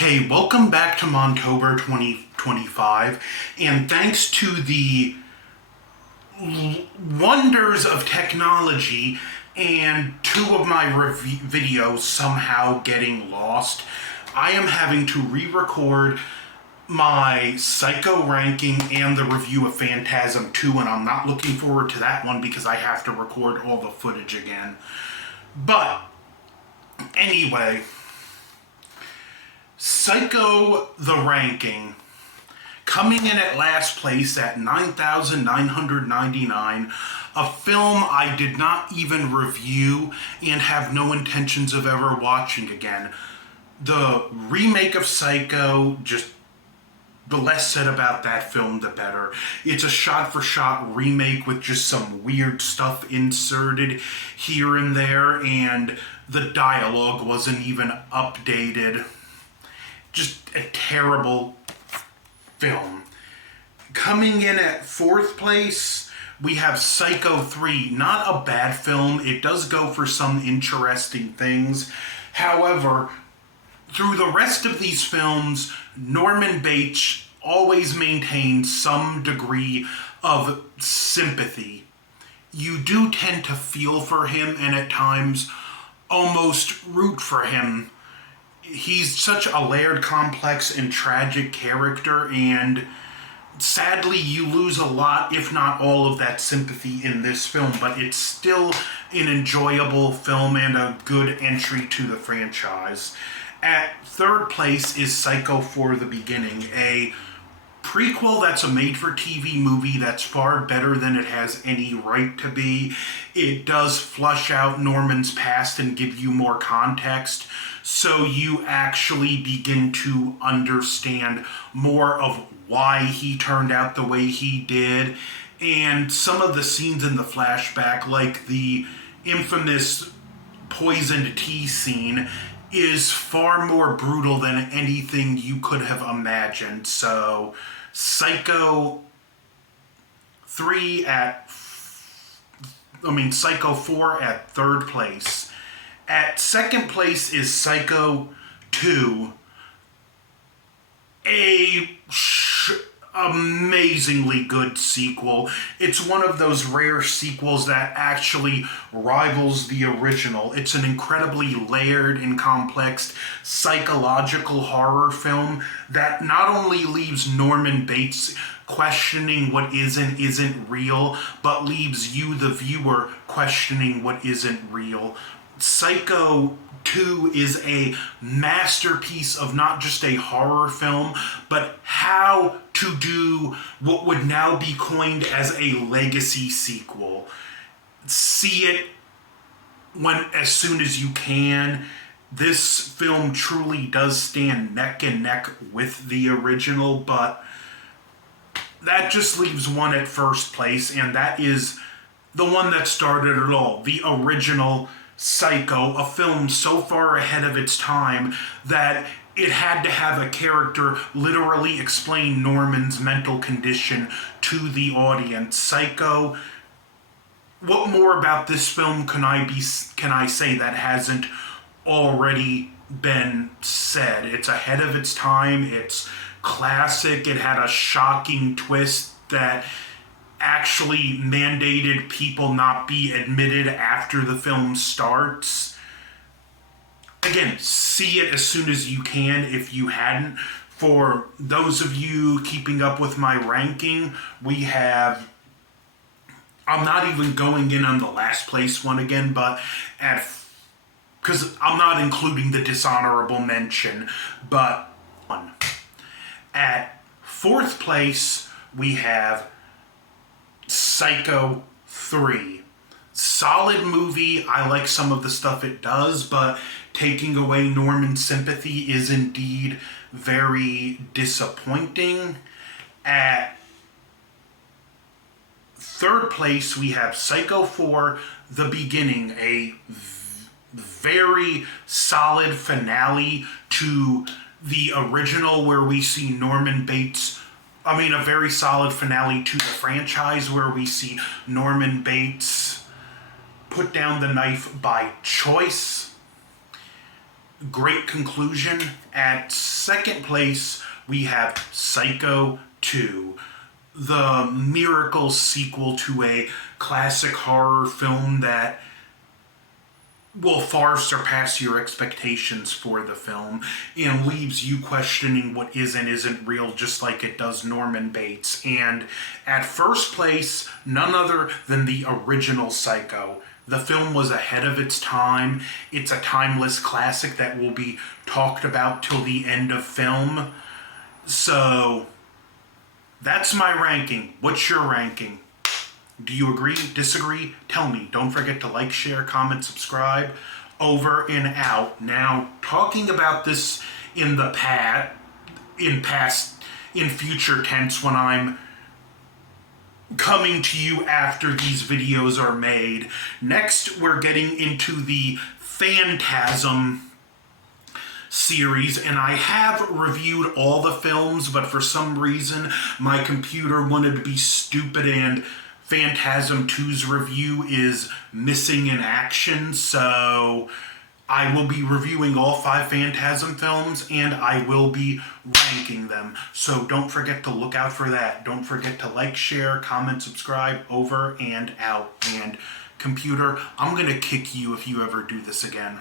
Okay, welcome back to Montober 2025, and thanks to the wonders of technology and two of my videos somehow getting lost, I am having to re-record my Psycho ranking and the review of Phantasm 2, and I'm not looking forward to that one because I have to record all the footage again. But, anyway, Psycho the ranking, coming in at last place at 9,999, a film I did not even review and have no intentions of ever watching again. The remake of Psycho, just the less said about that film, the better. It's a shot-for-shot remake with just some weird stuff inserted here and there, and the dialogue wasn't even updated. Just a terrible film. Coming in at fourth place, we have Psycho 3. Not a bad film. It does go for some interesting things. However, through the rest of these films, Norman Bates always maintains some degree of sympathy. You do tend to feel for him and at times almost root for him. He's such a layered, complex, and tragic character, and sadly you lose a lot, if not all, of that sympathy in this film, but it's still an enjoyable film and a good entry to the franchise. At third place is Psycho for the Beginning, a prequel that's a made-for-TV movie that's far better than it has any right to be. It does flush out Norman's past and give you more context, so you actually begin to understand more of why he turned out the way he did. And some of the scenes in the flashback, like the infamous poisoned tea scene, is far more brutal than anything you could have imagined. So, Psycho 4 at third place. At second place is Psycho 2, amazingly good sequel. It's one of those rare sequels that actually rivals the original. It's an incredibly layered and complex psychological horror film that not only leaves Norman Bates questioning what is and isn't real, but leaves you, the viewer, questioning what isn't real. Psycho 2 is a masterpiece of not just a horror film, but how to do what would now be coined as a legacy sequel. See it as soon as you can. This film truly does stand neck and neck with the original, but that just leaves one at first place, and that is the one that started it all, the original Psycho, a film so far ahead of its time that it had to have a character literally explain Norman's mental condition to the audience. Psycho, what more about this film can I say that hasn't already been said? It's ahead of its time, it's classic, it had a shocking twist that actually mandated people not be admitted after the film starts. Again, see it as soon as you can if you hadn't. For those of you keeping up with my ranking, we have, I'm not even going in on the last place one again, but because I'm not including the dishonorable mention, but at fourth place we have Psycho 3. Solid movie. I like some of the stuff it does, but taking away Norman's sympathy is indeed very disappointing. At third place, we have Psycho 4, The Beginning, a very solid finale to the original where we see Norman Bates. A very solid finale to the franchise where we see Norman Bates put down the knife by choice. great conclusion. At second place, we have Psycho 2, the miracle sequel to a classic horror film that will far surpass your expectations for the film and leaves you questioning what is and isn't real, just like it does Norman Bates. And at first place, none other than the original Psycho. The film was ahead of its time. It's a timeless classic that will be talked about till the end of film. So that's my ranking. What's your ranking? Do you agree? Disagree? Tell me. Don't forget to like, share, comment, subscribe. Over and out. Now, talking about this in the in future tense, when I'm coming to you after these videos are made. Next, we're getting into the Phantasm series, and I have reviewed all the films, but for some reason my computer wanted to be stupid and Phantasm 2's review is missing in action, so I will be reviewing all 5 Phantasm films and I will be ranking them. So don't forget to look out for that. Don't forget to like, share, comment, subscribe. Over and out. And computer, I'm going to kick you if you ever do this again.